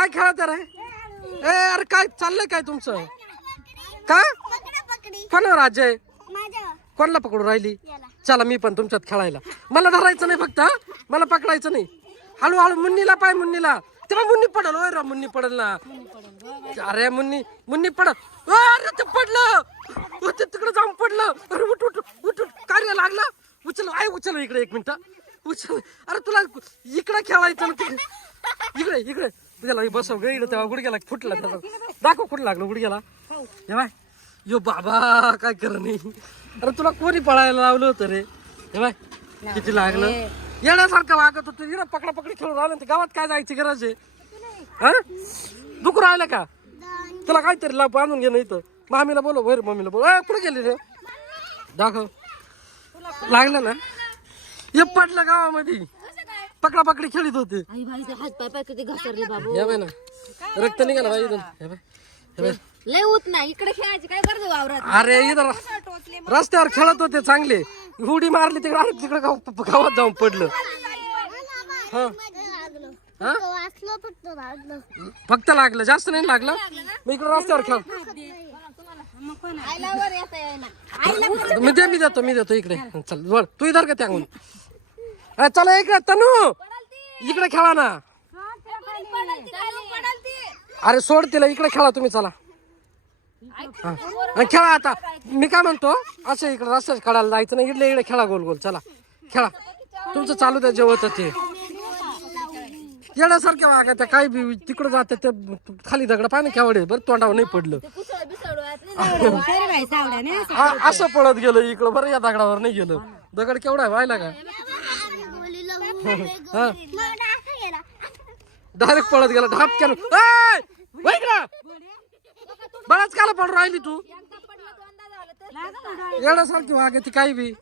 काय खेळत रे? ए अरे काय चाललंय काय तुमचं? का कोणावर राज्य आहे? कोणाला पकडू राहिली? चला मी पण तुमच्यात खेळायला. मला धरायचं नाही फक्त, मला पकडायचं नाही. हळूहळू मुन्नीला पाय, मुन्नीला तेव्हा मुन्नी पडल. ओय रा मुन्नी पडल ना. अरे मुन्नी पडल. अरे ते पडलं, ते तिकडे जाऊन पडलं. अरे उठ उठ उठ, कार्य लागलं. उचल आहे, उचल इकडे 1 मिनिट उचल. अरे तुला इकडे खेळायचं ना, इकडे इकडे तुझ्याला बसव ग इकडे. तेव्हा गुडघ्याला फुटला. दाखव कुठं लागलं गुडघ्याला. हे बाय यो बाबा काय कर नाही. अरे तुला कोणी पळायला लावलं होतं रे? हे बाय किती लागलं. येण्यासारखं वागत होतं. इकडे पकडा पकडी खेळून राहिलं. गावात काय जायची गरज आहे? हा दुखू राहिलं का? तुला काहीतरी लाभ बांधून घे नाही तर. मामीला बोलो, वैर मम्मीला बोल. कुठे गेली रे? दाखव. लागलं ना? हे पडलं गावामध्ये. पकडा पकडी खेळीत होते. या बाय ना रक्त निघाला बाई इथून. हे बाय लय होत नाही इकडे खेळायची काय गरज वावरात. अरे इथं रस्त्यावर खेळत होते चांगले. उडी मारली तिकडे, तिकडे गावात जाऊन पडलं. फक्त लागलं, जास्त नाही लागलं. मी इकडे रस्त्यावर खेळ. मी देतो इकडे. चल वळ तू इधर का त्याहून. चला इकडे तनू, इकडे खेळा ना. अरे सोड तिला, इकडे खेळा तुम्ही. चला खेळा आता. मी काय म्हणतो, असं इकडे रस्त्याच खेळायला जायचं नाही. इकडे इकडे खेळा गोल गोल. चला खेळा तुमचं चालू द्या. जेवत ते येण्यासारखे वागा त्या काही बी तिकडे जाते ते खाली दगड पाय ना केवढे बरं तोंडावर नाही पडलं. असं पळत गेलं इकडं बरं, या दगडावर नाही गेलं. दगड केवढा आहे व्हायला का? डायरेक्ट पळत गेला ढापक्यानं. बराच काला पडून राहिली तू. येण्यासारखी वागा ती काही बी.